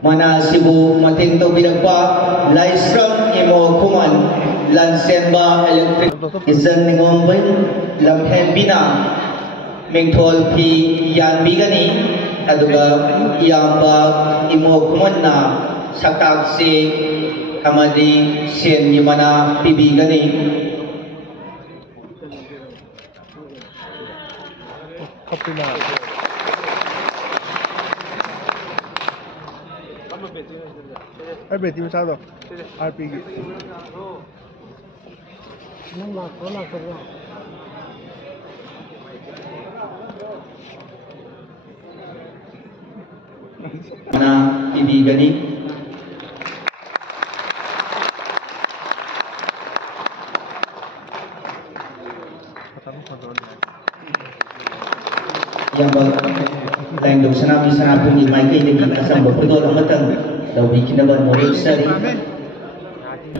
Mana sibu matinto binagpa laisram imo kuman lansemba electric izan ningombay lamhen bina mingtol pi yan bigani aduga iyamba imo kuman na sakak si amadi sen yamana pibigani बेटी में चाहो आरपी की mana TV gani yang lain dong sana pun di mai kai ni asam betul amatang daw bikin naman mo sari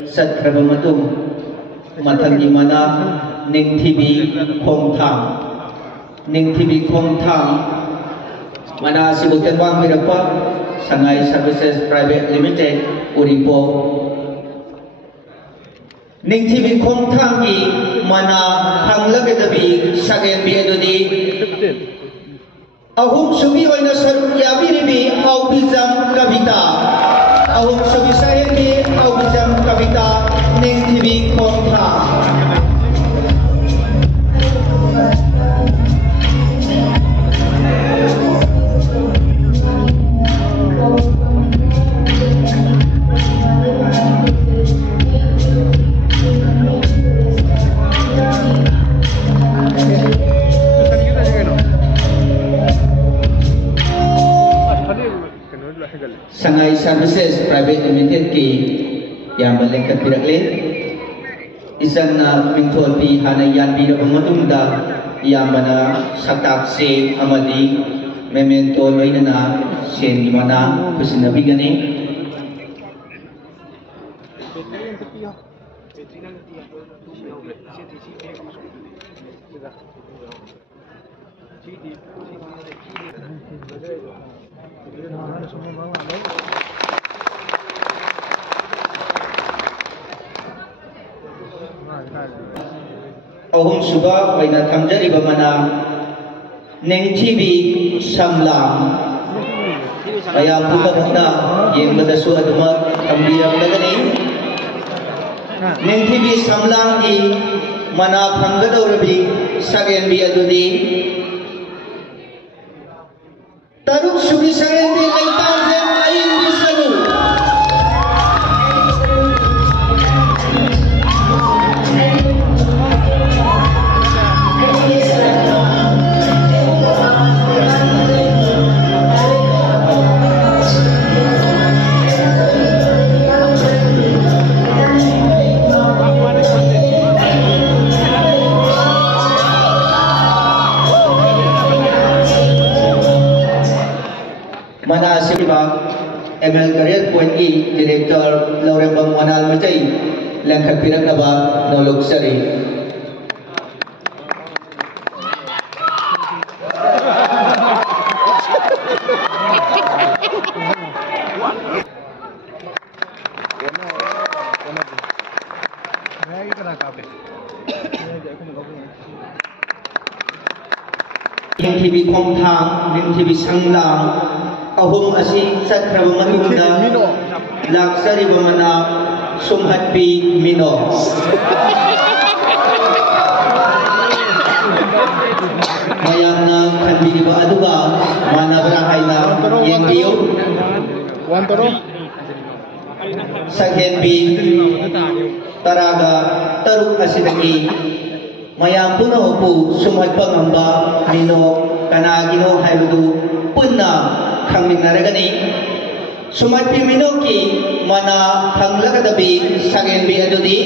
sat krabamatung matang di mana ning TV kong thang mana sibutan wang mirapa Shanghai Services Private Limited uripo ning TV kong thang ki mana hanglage dabi sagen bi adudi ahum subi oina saruk yabiribi au bizam kavita ahum subi sahebi au bizam kavita ning TV kong thang Shanghai Services Private Limited ki yang melengkap pirakle isan mingtol pi hanayan bi ramadunda yang mana satak se amadi memento loinana sen di mana pesinabi gani Ahum suba waina thamjari bamana neng TV samlang aya buka bunda yang badasu aduma kambiya lagani neng TV samlang di mana panggadawrabi sagen bi adudi taruk subi sagen bi aitan sem ayin bisanu mana siba ML Career Point ki Director Laurembang Manal Macai langkat pirak naba nolok sari Ning TV kong thang, ning TV sanglang ahum asi sat krabamatumda laksari bamana sumhat pi mino mayamna khanbiriba aduga manabra haina yengbiyo One toro. saghenbi taraga taruk asidagi mayam punahopu sumhatpa ngamba mino kanagino haibudu punna khangminaragani sumatpi minoki mana hanglagadabi saghenbi adudi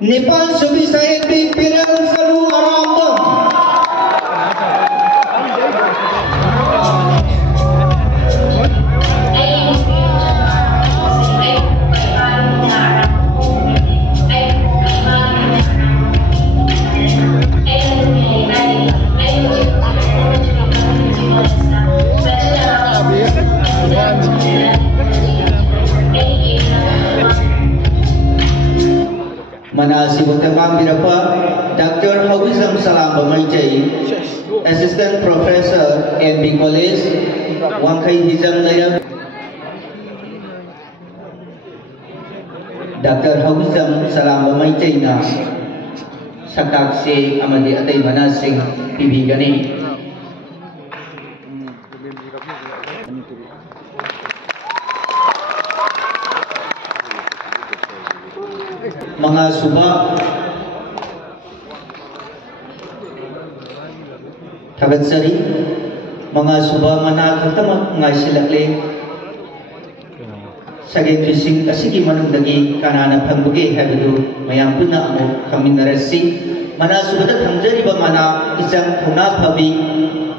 Nepal subi saghenbi pirang salu arambam Manasi Butambang Birapa, Dr. Hawizam Salam Bamaichai, Assistant Professor NB College, Wangkai Hizam Layam, Dr. Hawizam Salam Bamaichai na Sakak se amadi atay manasing pibigani. Mga suba Tagadsari mga suba manakatamak nga silakle sagay fishing kasigi managdagi kanana pangbugi habadu mayam puna mo kami narasi mana suba thamjari ba mana isang thuna phabi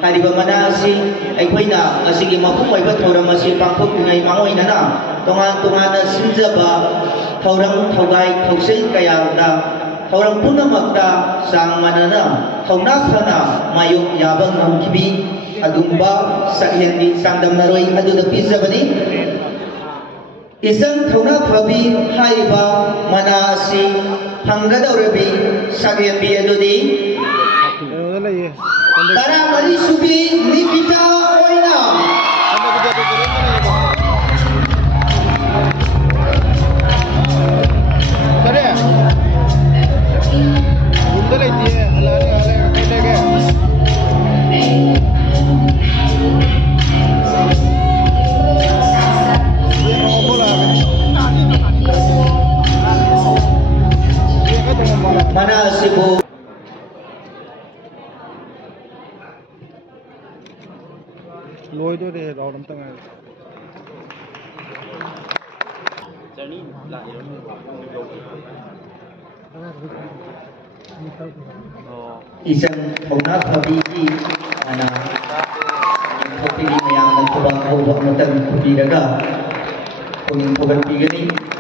kariba mana asi aikoina asigi mapumai ba thora masi pangpuk ngai mangoi na tongan na sinjaba Taurang taugai tausel kaya da taurang puna magda sang manana tauna sana mayok yabang ngkibi adumba sakhen di sangdam naroi adu da pizza bani isang tauna phabi haiba manasi hangada urabi sakhen bi adu di tara mari subi ni pita oina Mana sibu lôi tôi để đó lắm tầng này isang tauna phabi ki ana kopili mayam nagtubang hawak matang kupiraga kung pagpigani